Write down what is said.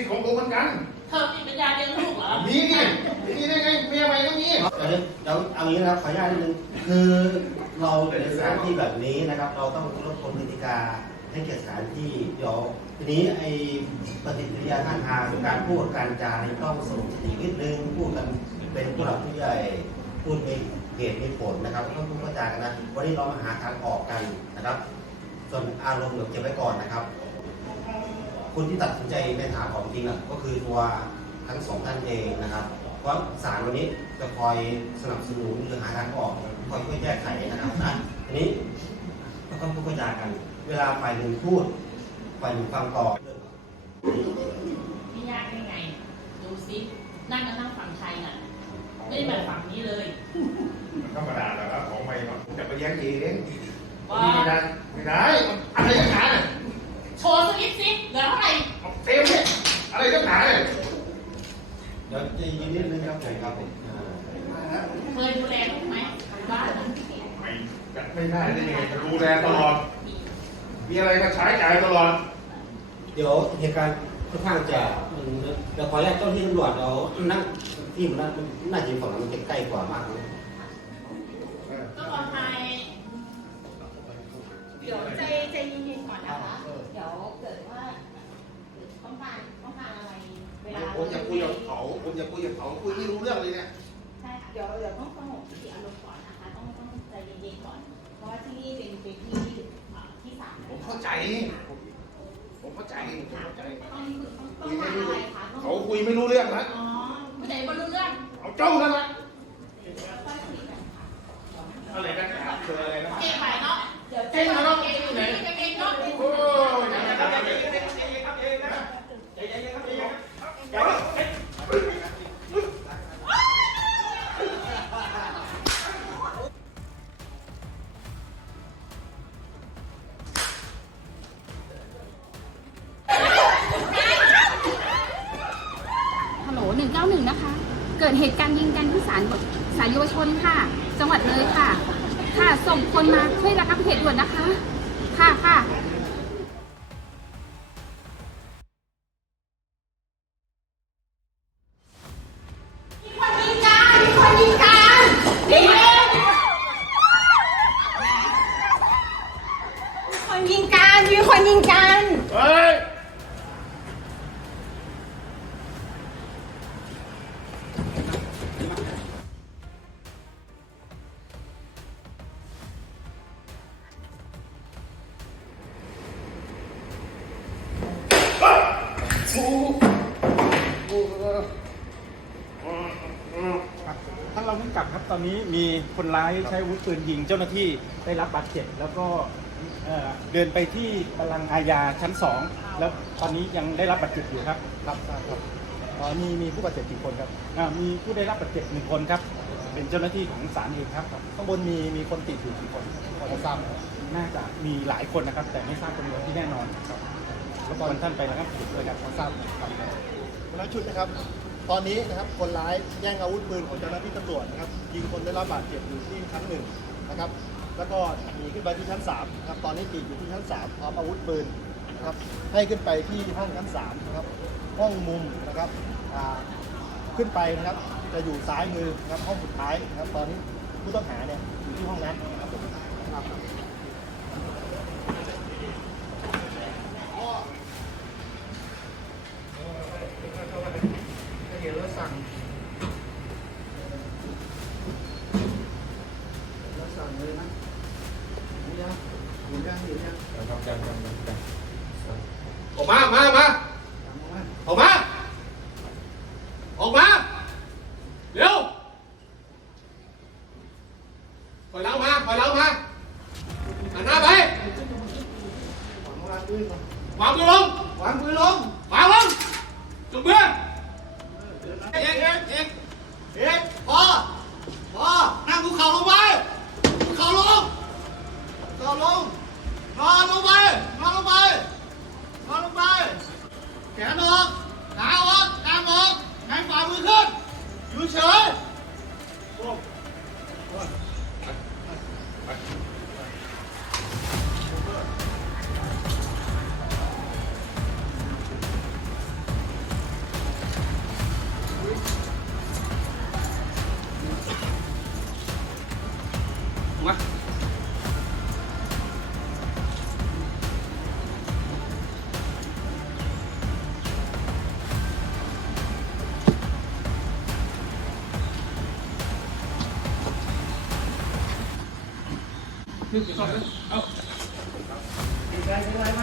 สิทธิ์ของผมเหมือนกัน เธอมีปัญญาเลี้ยงลูกเหรอ มีนี่มีได้ไงเมียใหม่ก็มี เดี๋ยวเดี๋ยวเอางี้นะครับขออนุญาตนิดนึงคือเราในสถานที่แบบนี้นะครับ เราต้องรบกวนกติกาให้เกียรติสถานที่เดี๋ยวทีนี้ไอ้ปฏิกิริยาท่าทางการพูดการจาเนี่ยต้องสงบสตินิดนึงพูดกันเป็นผู้หลักผู้ใหญ่พูดมีเหตุมีผลนะครับต้องพูดเข้าใจกันนะวันนี้เรามาหาทางออกกันนะครับ ส่วนอารมณ์เดี๋ยวเก็บไว้ก่อนนะครับ คนที่ตัดสินใจในทางของจริงอะก็คือตัวทั้งสองท่านเองนะครับ เพราะศาลวันนี้จะคอยสนับสนุนหรือหาทางออกคอยช่วยแก้ไขนะครับนะทีนี้ก็ต้องพูดคุยกัน เวลาฝ่ายหนึ่งพูดฝ่ายหนึ่งฟังต่อไม่ยากได้ไงดูสินั่งกันทั้งฝั่งไทยน่ะไม่ได้มาฝั่งนี้เลยธรรมดาแหละครับของใหม่มาจะไปแย่งเองว่าไม่ได้ไม่ได้อะไรกันหนาเนี่ย โชว์สลิปสิเหลือเท่าไหร่เอาเต็มเนี่ยอะไรกันหนาเนี่ยเดี๋ยวจะยินนิดนึงครับผมครับผมอ่าเคยดูแลลูกไหมบ้านน่ะไม่ไม่ได้ได้ยังไงจะดูแลตลอด มีอะไรก็ใช้จ่ายตลอด เดี๋ยวเหตุการณ์ค่อนข้างจะมันเดี๋ยวขอแรกเจ้าที่ตำรวจเรานั่งที่มันน่าน่าจะฝั่งนั้นมันใกล้กว่ามากเลยก็ปลอดภั นๆก่อนนะคะ เดี๋ยวเกิดว่าต้องการต้องการอะไรเวลาผมจะคุยกับเขาผมจะคุยกับเขาคุยไม่รู้เรื่องเลยเนี่ยใช่ค่ะเดี๋ยวเดี๋ยวต้องสงบสติอารมณ์ก่อนนะคะ ต้องต้องใจเย็นๆก่อน เพราะว่าที่นี่เป็นเป็นที่เอ่อที่ศาลผมเข้าใจผมผมเข้าใจผมเข้าใจต้องต้องต้องการอะไรคะต้องเขาคุยไม่รู้เรื่องนะอ๋อไม่ได้บรรลุเรื่องเอาเจ้านั่นนะค่อยคุยกันค่ะอะไรกันครับเจออะไรนะเก่งไปเนาะเดี๋ยวเก่งเนาะเก่งอยู่ไหน เก่งเนาะโอ้ยฮัลโหล191 นะคะ เกิดเหตุการณ์ยิงกันที่ศาลศาลเยาวชนค่ะ จังหวัดเลยค่ะ ค่ะ ส่งคนมาช่วยระงับเหตุด่วนนะคะ ค่ะ กำกับครับตอนนี้มีคนร้ายใช้อาวุธปืนยิงเจ้าหน้าที่ได้รับบาดเจ็บแล้วก็เอ่อเดินไปที่บัลลังก์อาญาชั้นสองแล้วตอนนี้ยังได้รับบาดเจ็บอยู่ครับครับครับครับอ๋อมีมีผู้บาดเจ็บกี่คนครับอ่ามีผู้ได้รับบาดเจ็บหนึ่งคนครับ เป็นเจ้าหน้าที่ของศาลเองครับ ข้างบนมีมีคนติดอยู่กี่คนพอจะทราบไหมน่าจะมีหลายคนนะครับ แต่ไม่ทราบจำนวนที่แน่นอนครับแล้วตอนท่านไประงับเหตุด้วยครับ พอทราบครับหัวหน้าชุดนะครับ ตอนนี้นะครับคนร้ายแย่งอาวุธปืนของเจ้าหน้าที่ตำรวจนะครับยิงคนได้รับบาดเจ็บอยู่ที่ชั้นหนึ่งนะครับแล้วก็หนีขึ้นไปที่ชั้นสามนะครับตอนนี้ติดอยู่ที่ชั้นสามพร้อมอาวุธปืนนะครับให้ขึ้นไปที่ห้องชั้นสามนะครับห้องมุมนะครับขึ้นไปนะครับจะอยู่ซ้ายมือนะครับห้องสุดท้ายนะครับตอนนี้ผู้ต้องหาเนี่ยอยู่ที่ห้องนั้นนะครับผมครับ ออกมามามาออกมาออกมาเร็วปล่อยเรามาปล่อยเรามาหันหน้าไปว ลงไปนอนลงไปนอนลงไปแขนออกขาออกกางออกแขนฝ่ามือขึ้นอยู่เฉยลงมา เป็นอะไรไหม